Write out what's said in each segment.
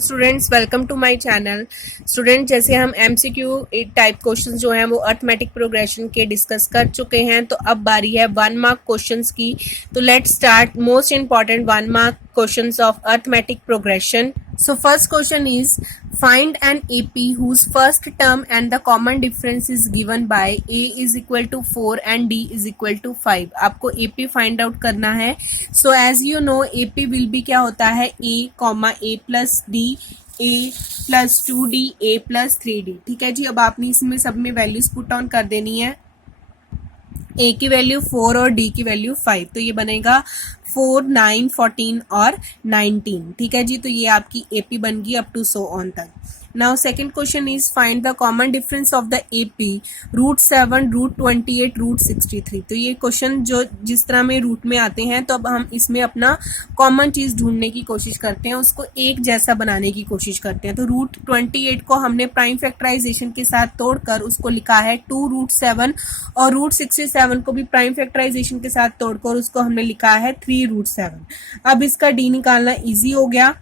Students welcome to my channel. Student जैसे हम MCQ type questions जो हैं वो अर्थमेटिक प्रोग्रेशन के डिस्कस कर चुके हैं, तो अब बारी है 1 मार्क क्वेश्चंस की। तो let's start most important 1 mark questions of arithmetic progression. So first question is find an AP whose first term and the common difference is given by A is equal to 4 and D is equal to 5। आपको AP find out करना है। So as you know AP will be क्या होता है A, A plus D, A plus 2D, A plus 3D। ठीक है जी, अब आपने इसमें सब में वैल्यूज पुट ऑन कर देनी है। A की वैल्यू 4 और D की वैल्यू 5, तो ये बनेगा 4, 9, 14 और 19। ठीक है जी, तो ये आपकी AP बन गई अप टू सो ऑन तक। Now second question is find the common difference of the AP √7, √28, √63। तो ये क्वेश्चन जो जिस तरह में रूट में आते हैं, तो अब हम इसमें अपना कॉमन चीज ढूंढने की कोशिश करते हैं, उसको एक जैसा बनाने की कोशिश करते हैं। तो √28 को हमने प्राइम फैक्टराइजेशन के साथ तोड़कर उसको लिखा है 2√7 और √67 को भी प्राइम फैक्टराइजेशन के साथ तोड़कर उसको हमने लिखा है 3√7। अब इसका डी निकालना इजी हो गया।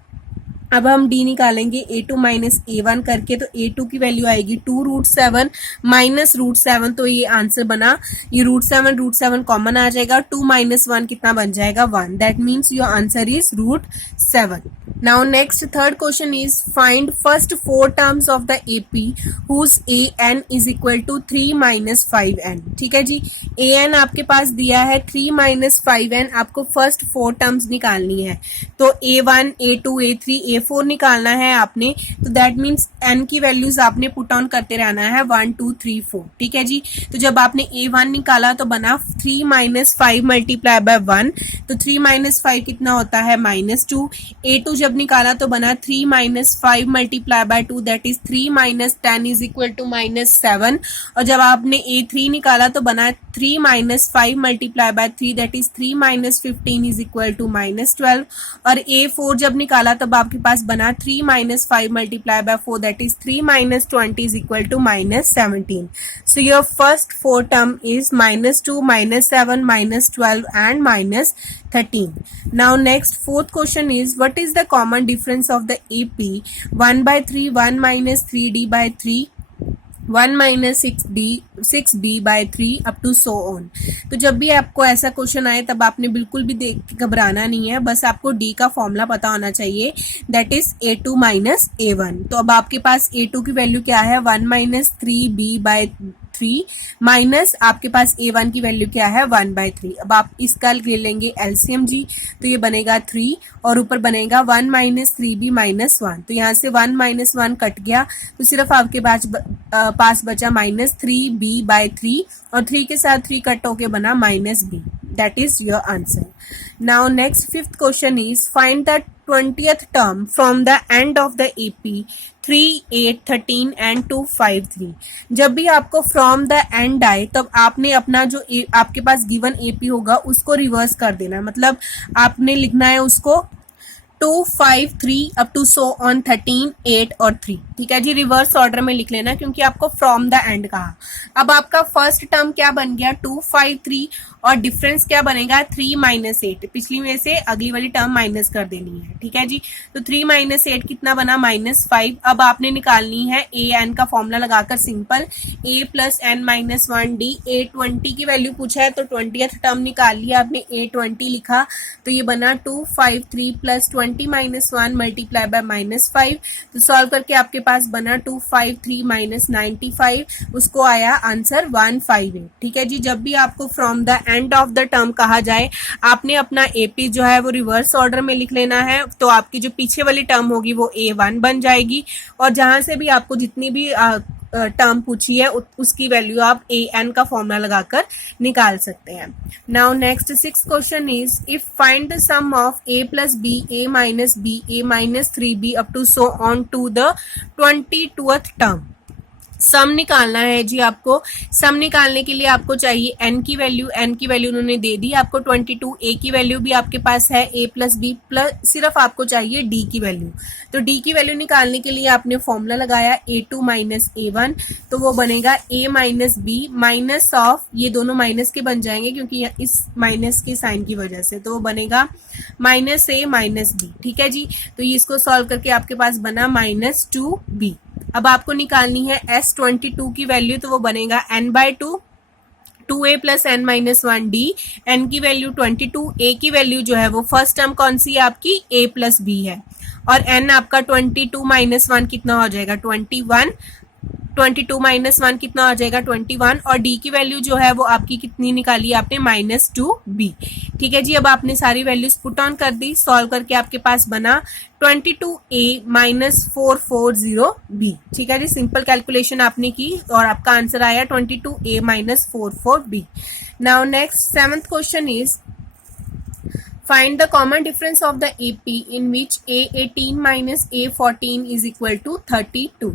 अब हम डी निकालेंगे A2 माइनस A1 करके, तो A2 की वैल्यू आएगी 2√7 माइनस √7, तो ये आंसर बना। ये √7 कॉमन आ जाएगा, 2 माइनस 1 कितना बन जाएगा 1। That means your answer is √7। Now next third question is find first 4 terms of the AP whose AN is equal to 3 minus 5N। ठीक है जी, AN आपके पास दिया है 3 माइनस 5N, आपको फर्स्ट 4 टर्म्स निकालनी है। तो A1, A2, A3, A4 निकालना है आपने, तो दैट मीन्स N की वैल्यूज आपने पुट ऑन करते रहना है 1, 2, 3, 4। ठीक है जी, तो जब आपने A1 निकाला तो बना 3 माइनस 5 मल्टीप्लाई बाय 1, तो 3 माइनस 5 कितना होता है -2। A2 जब निकाला तो बना 3 minus 5 multiply by 2, that is 3 minus 10 is equal to -7। और जब आपने A3 निकाला तो बना 3 minus 5 multiply by 3, that is 3 minus 15 is equal to -12। और A4 जब निकाला तब आपके पास बना 3 minus 5 multiply by 4, that is 3 minus 20 is equal to -17। So your first 4 term is -2, -7, -12 and -13। Now next fourth question is what is the common difference of the AP 1/3, 1 minus 3D by 3, 1 minus 6B by 3 up to so on। तो जब भी आपको ऐसा question आए तब आपने बिल्कुल भी देख के घबराना नहीं है, बस आपको D का फॉर्मूला पता होना चाहिए, that is A2 minus A1। तो अब आपके पास A2 की वैल्यू क्या है 1 माइनस 3B by 3 माइनस आपके पास A1 की वैल्यू क्या है 1/3। अब आप इसका ले लेंगे एलसीएम जी, तो ये बनेगा 3 और ऊपर बनेगा 1 माइनस 3B माइनस 1। तो यहाँ से 1 माइनस 1 कट गया, तो सिर्फ आपके पास बचा -3B by 3 और 3 के साथ 3 कट होके बना -B। That is your answer. Now next fifth question is find the 20th term from the end of the AP 3, 8, 13 and 2, 5, 3। जब भी आपको फ्रॉम द एंड आए तब आपने अपना जो आपके पास गिवन AP होगा उसको रिवर्स कर देना, मतलब आपने लिखना है उसको 2, 5, 3 अप टू सो ऑन 13, 8 और 3। ठीक है जी, रिवर्स ऑर्डर में लिख लेना क्योंकि आपको फ्रॉम द एंड कहा। अब आपका फर्स्ट टर्म क्या बन गया 2, 5, 3 और डिफरेंस क्या बनेगा 3 माइनस 8। पिछली में से अगली वाली टर्म माइनस कर देनी है। ठीक है जी, तो 3 माइनस 8 कितना बना -5। अब आपने निकालनी है AN का फॉर्मूला लगाकर simple A plus N minus 1D। A20 की वैल्यू पूछा है तो 20th टर्म निकाल लिया आपने, A20 लिखा तो ये बना 2, 5, 3 प्लस 20 माइनस 1 मल्टीप्लाई बाय -5। तो सॉल्व करके आपके पास बना 2, 5, 3 माइनस 95, उसको आया आंसर 158। ठीक है जी, जब भी आपको from the end of the term कहा जाए आपने अपना AP जो है वो रिवर्स ऑर्डर में लिख लेना है, तो आपकी जो पीछे वाली टर्म होगी वो A1 बन जाएगी और जहां से भी आपको जितनी भी टर्म पूछी है उसकी वैल्यू आप AN का फॉर्मूला लगाकर निकाल सकते हैं। Now next 6th question is if find the sum of A plus B, A minus B, A minus 3B up to so on to the 22th term. Sum निकालना है जी आपको। सम निकालने के लिए आपको चाहिए n की वैल्यू, उन्होंने दे दी आपको 22, a की वैल्यू भी आपके पास है a प्लस बी प्लस, सिर्फ आपको चाहिए d की वैल्यू। तो d की वैल्यू निकालने के लिए आपने फॉर्मूला लगाया a2 माइनस a1, तो वो बनेगा a minus B minus of, ये दोनों माइनस के बन जाएंगे क्योंकि इस माइनस के साइन की वजह से, तो वो बनेगा माइनस a माइनस बी। ठीक है जी, तो ये इसको सॉल्व करके आपके पास बना माइनस 2b। अब आपको निकालनी है S22 की वैल्यू, तो वो बनेगा n/2, 2a plus n minus 1d, n की वैल्यू 22, a की वैल्यू जो है वो फर्स्ट टर्म कौन सी है आपकी a प्लस b है, और n आपका 22 माइनस 1 कितना हो जाएगा 21, 22 माइनस 1 कितना हो जाएगा 21, और d की वैल्यू जो है वो आपकी कितनी निकाली आपने -2b। ठीक है जी, अब आपने सारी वैल्यूज पुट ऑन कर दी, सॉल्व करके आपके पास बना 22a माइनस 440b। ठीक है जी, सिंपल कैलकुलेशन आपने की और आपका आंसर आया 22a minus 44b। Now next 7th question is find the common difference of the AP in which A18 minus A14 is equal to 32।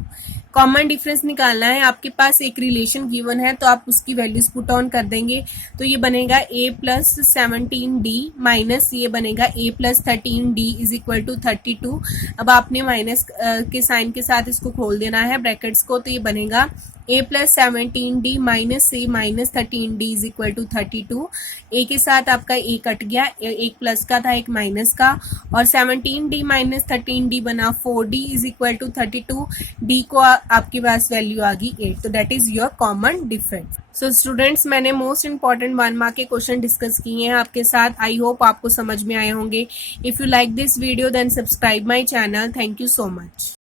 Common difference निकालना है, आपके पास एक रिलेशन गिवन है तो आप उसकी वैल्यूज पुट ऑन कर देंगे, तो ये बनेगा a प्लस 17d माइनस ये बनेगा a plus 13d is equal to 32। अब आपने माइनस के साइन के साथ इसको खोल देना है ब्रैकेट्स को, तो ये बनेगा a plus 17d minus a minus 13d is equal to 32। a के साथ आपका a कट गया, एक प्लस का था एक माइनस का, और 17d माइनस 13d बना 4d is equal to 32। d को आपके पास वैल्यू आ गई 8, तो that is your common difference. So students, मैंने मोस्ट इंपॉर्टेंट 1 मार्क के क्वेश्चन डिस्कस किए हैं आपके साथ। आई होप आपको समझ में आए होंगे। If you like this video then subscribe my channel. Thank you so much.